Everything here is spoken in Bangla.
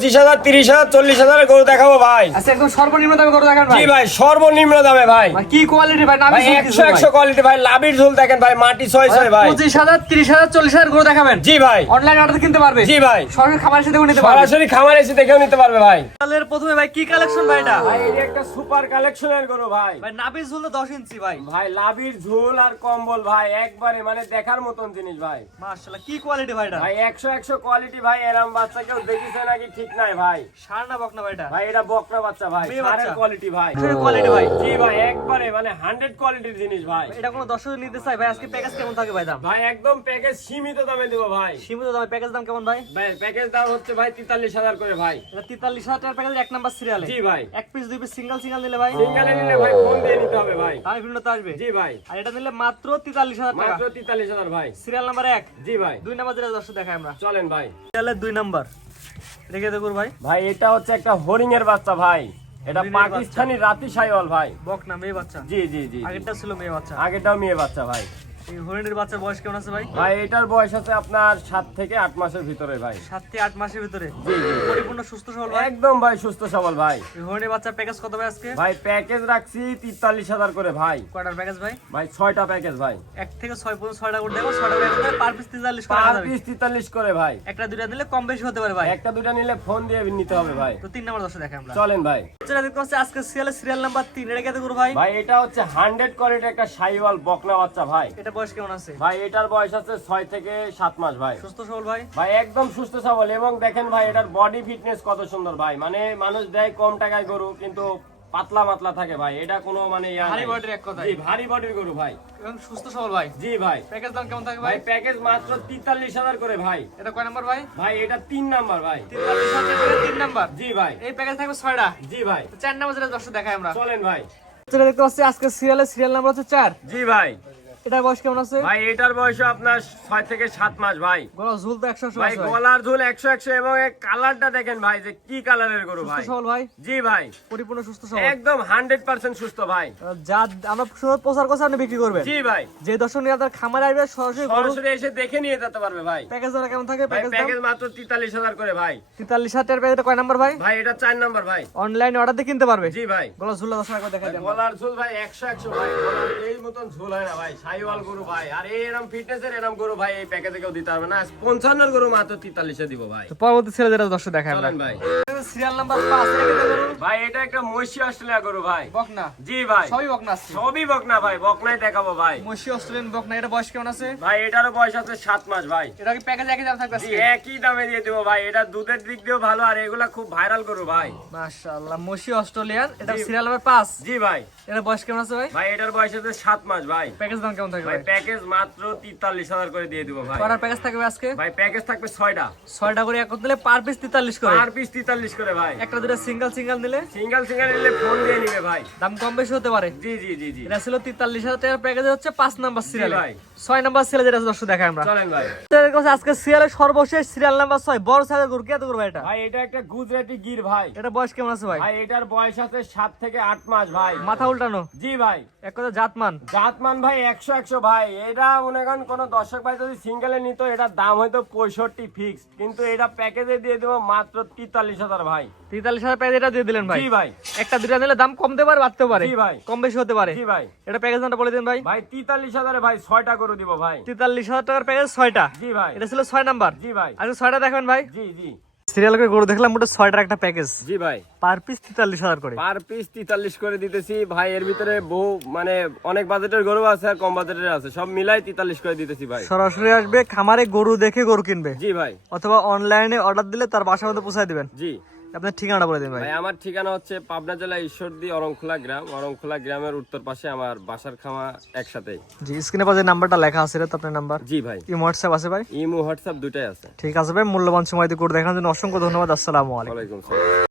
25,000, 30,000, 40,000 গরু দেখাবো ভাই। আচ্ছা একদম সর্বনিম্ন দামে গরু দেখান ভাই। জি ভাই, সর্বনিম্ন দামে ভাই। কি কোয়ালিটি ভাই? ভাই 100 কোয়ালিটি ভাই, লাভির ঝোল দেখেন ভাই, মাটি ছয় ভাই। 25,000, 30,000, 40,000 গরু দেখাবেন। জি ভাই। অনলাইন অর্ডার কিনতে পারবে। জি ভাই। সরাসরি খামার এসে দেখে নিতে পারবে। সরাসরি খামার এসে দেখেও নিতে পারবে ভাই। তাহলে প্রথমে ভাই কি কালেকশন ভাই এটা? ভাই এটা একটা সুপার কালেকশনের গরু ভাই। ভাই নাভির ঝুল তো 10 ইঞ্চি ভাই। ভাই লাভির ঝোল আর কম্বল ভাই একবারে মানে দেখার মতন জিনিস ভাই। মাশাআল্লাহ কি কোয়ালিটি ভাই এটা? ভাই 100 কোয়ালিটি ভাই, এরম বাচ্চা কেউ দেখিছে নাকি ঠিক নাই ভাই। ষাঁড় না বকনা ভাই এটা? ভাই এটা বকনা বাচ্চা ভাই, মেয়ে বাচ্চা। ষাঁড়ের কোয়ালিটি ভাই। ষাঁড়ের কোয়ালিটি ভাই। জি ভাই, একবারে মানে 100 কোয়ালিটির জিনিস ভাই। এটা কোনো দর্শক নিতে চাই ভাই, আজকে প্যাকেজ কেমন থাকে ভাই দাম? ভাই একদম প্যাকেজ সীমিত দামে দেব ভাই। সীমিত দামে প্যাকেজ দাম কেমন ভাই? ভাই প্যাকেজ দাম হচ্ছে ভাই 43,000 করে ভাই। এটা 43,000 টাকার প্যাকেজ, এক নাম্বার সিরিয়ালে। জি ভাই। এক পিস দুই পিস সিঙ্গেল নিলে ভাই? সিঙ্গেলে নিলে ভাই ফোন দিয়ে নিতে হবে ভাই। আমি ভিন্নতা আসবে। জি ভাই। আর এটা নিলে মাত্র 43,000 টাকা। মাত্র 43,000 ভাই। Serial number 1। জি ভাই। দুই নাম্বার যেটা দর্শক দেখাই আমরা। চলেন ভাই। সিরিয়ালের 2 নাম্বার রেখে দেবো ভাই। ভাই এটা হচ্ছে একটা হরিং এর বাচ্চা ভাই। এটা হরিণের পাকিস্তানি রাতি শাইওয়াল ভাই। বকনা মেয়ে বাচ্চা। জি জি জি। আগেরটা ছিল মেয়ে বাচ্চা। আগেটাও মেয়ে বাচ্চা ভাই। এই হরিণের বাচ্চার বয়স কেমন আছে ভাই? ভাই এটার বয়স আছে আপনার 7 থেকে 8 মাসের ভিতরে ভাই। 7 থেকে 8 মাসের ভিতরে। জি জি। পরিপূর্ণ সুস্থ সবল ভাই। একদম ভাই সুস্থ সবল ভাই। এই হরিণের বাচ্চার প্যাকেজ কত ভাই আজকে? ভাই প্যাকেজ রাখছি 43,000 করে ভাই। কয়টার প্যাকেজ ভাই? ভাই 6টা প্যাকেজ ভাই। 1 থেকে 6 পর্যন্ত 6টা করে দেবো। 6টা প্যাকেজ পার পিস 43 করে পার দেবে। পিস 43 করে ভাই। একটা দুইটা দিলে কম বেশি হতে পারে ভাই। একটা দুটা নিলে ফোন দিয়ে নিতে হবে ভাই। তো 3 নাম্বার দর্শক দেখাই আমরা। চলেন ভাই। যেটা দেখতে পাচ্ছি আজকে সিরিয়াল নাম্বার 3 এটা কেটে করব ভাই। ভাই এটা হচ্ছে 100 কোয়ালিটির একটা শাইওয়াল বকনা বাচ্চা ভাই। এটা বয়স কেমন আছে? ভাই এটার বয়স আছে 6 থেকে 7 মাস ভাই। সুস্থ সবল ভাই। ভাই একদম সুস্থ সবল, এবং দেখেন ভাই এটার বডি ফিটনেস কত সুন্দর ভাই। মানে মানুষ দেয় কম টাকায় গরু কিন্তু পাতলা মাতলা থাকে ভাই। এটা কোনো মানে ভারী বডির এক কথায়। জি ভারী বডির গরু ভাই। এবং সুস্থ সবল ভাই। জি ভাই। প্যাকেজ দাম কেমন থাকে ভাই ভাই? প্যাকেজ মাত্র 43,000 করে ভাই। এটা কয় নাম্বার ভাই? ভাই এটা 3 নাম্বার ভাই। 43,000 টাকা 3 নাম্বার। জি ভাই। এই প্যাকেজ থাকবে 6টা। জি ভাই। 4 নাম্বার যেটা দর্শক দেখাই আমরা। চলেন ভাই। যেটা দেখতে পাচ্ছি আজকে সিরিয়াল নাম্বার হচ্ছে 4। জি ভাই। এটার বয়স কেমন আছে? ভাই এটার বয়স আপনার 6 থেকে 7 মাস ভাই। গলা ঝুল তো 100 ভাই আছে ভাই। গলার ঝুল 100 এবং এই কালারটা দেখেন ভাই যে কি কালারের গরু ভাই। সুস্থ সবল ভাই। জি ভাই। পরিপূর্ণ সুস্থ সবল। একদম 100% সুস্থ ভাই। যা আমরা শুধু প্রচার করছি আপনি বিক্রি করবেন। জি ভাই। যে দর্শক নিয়ে আপনার খামারে আসবে সরাসরি গরু সরাসরি এসে দেখে নিয়ে যেতে পারবে ভাই। প্যাকেজ দাম কেমন থাকে? ভাই প্যাকেজ দাম প্যাকেজ মাত্র 43,000 করে ভাই। 43,000 টাকার প্যাকেজ কয় নাম্বার ভাই? ভাই এটা 4 নাম্বার ভাই। অনলাইনে অর্ডার দিয়ে কিনতে পারবে। জি ভাই। গলা ঝুল দর্শক একবার দেখাই দেন। গলার ঝুল ভাই 100 ভাই। গলার এই মতন ঝুল হয় না ভাই। শাইওয়াল গরু ভাই। আর এরকম ফিটনেসের এরকম গরু ভাই এই প্যাকেজে কেউ দিতে পারবে না। 55 এর গরু মাত্র 43 এ দিব ভাই। তো পরবর্তী ছেলে যেটা দর্শক দেখাই আমরা। চলেন ভাই। সিরিয়াল নাম্বার 5 রেখে দেবো। ভাই এটা একটা মহিষী অস্ট্রেলিয়া গরু ভাই। বকনা। জি ভাই। সবই বকনা আছে। সবই বকনা ভাই, বকনাই দেখাবো ভাই। মশি অস্ট্রেলিয়ান বকনা। এটা বয়স কেমন আছে? ভাই এটারও বয়স আছে 7 মাস ভাই। এটা কি প্যাকেজ একই দাম থাকবে জি আজকে? একই দামে দিয়ে দেবো ভাই। এটা দুধের দিক দিয়েও ভালো, আর এগুলা খুব ভাইরাল গরু ভাই। মাশাআল্লাহ মশি অস্ট্রেলিয়ান। এটা জি। Serial number 5। জি ভাই। এটা বয়স কেমন আছে ভাই? ভাই এটার বয়স আছে 7 মাস ভাই। প্যাকেজ দাম কেমন থাকবে ভাই ভাই? প্যাকেজ মাত্র 43,000 করে দিয়ে দিব ভাই। কয়টার প্যাকেজ থাকবে আজকে? ভাই প্যাকেজ থাকবে 6টা। 6টা করে এক দিলে পার পিস 43 করে। পার পিস 43 করে ভাই। একটা দুটো সিঙ্গেল নিলে সিঙ্গেল নিলে ফোন দিয়ে নিবে ভাই। দাম কম বেশি হতে পারে। জি জি জি জি। এটা ছিল 43,000 টাকার প্যাকেজ, হচ্ছে 5 নাম্বার সিরিয়াল। ভাই। 6 নাম্বার সিরিয়াল যেটা দর্শক দেখাই আমরা। চলেন ভাই। এর কাছে আজকে সিরিয়ালের সর্বশেষ সিরিয়াল নাম্বার 6 বড় সাইজের গরু। কত করবে এটা? ভাই এটা একটা গুজরাটি গির ভাই। এটা বয়স কেমন আছে ভাই? ভাই এটার বয়স আছে 7 থেকে 8 মাস ভাই। মাথা উল্টানো। জি ভাই। এক কথা জাতমান। জাতমান ভাই 100 ভাই। এটা মনে করেন কোন দর্শক ভাই যদি সিঙ্গেলে নিত এটার দাম হয়তো 65 ফিক্সড, কিন্তু এটা প্যাকেজে দিয়ে দেবো মাত্র 43,000 ভাই। 43,000 প্যাকেজ এটা দিয়ে দিলেন ভাই। জি ভাই। একটা দুটা নিলে দাম কমতে পারে বাড়তেও পারে। জি ভাই। কম বেশি হতে পারে। জি ভাই। এটা প্যাকেজ দামটা বলে দিন ভাই। ভাই 43,000 ভাই 6টা করে দিব ভাই। 43,000 টাকার প্যাকেজ 6টা। জি ভাই। এটা ছিল 6 নাম্বার। জি ভাই। আজকে 6টা দেখবেন ভাই। জি জি। সিরিয়াল করে গরু দেখলাম মোটে 6টার একটা প্যাকেজ। জি ভাই। পার পিস 43,000 করে। পার পিস 43 করে দিতেছি ভাই। এর ভিতরে বহু মানে অনেক বাজেটের গরু আছে আর কম বাজেটের আছে, সব মিলাই 43 করে দিতেছি ভাই। সরাসরি আসবে খামারে গরু দেখে গরু কিনবে। জি ভাই। অথবা অনলাইনে অর্ডার দিলে তার বাসার মধ্যে পৌঁছায় দিবেন। জি। আপনার ঠিকানাটা বলে দিন ভাই। ভাই আমার ঠিকানা হচ্ছে পাবনা জেলা ঈশ্বরদী অরংখোলা গ্রাম। অরংখোলা গ্রামের উত্তর পাশে আমার বাসার খামার একসাথেই। জি স্ক্রিনে পাশে নাম্বারটা লেখা আছে, এটা তো আপনার নাম্বার। জি ভাই। এই হোয়াটসঅ্যাপ আছে ভাই? ইমো হোয়াটসঅ্যাপ দুটাই আছে। ঠিক আছে ভাই, মূল্যবান সময় দিয়ে করে দেখার জন্য অসংখ্য ধন্যবাদ। আসসালামু আলাইকুম। ওয়ালাইকুম আসসালাম।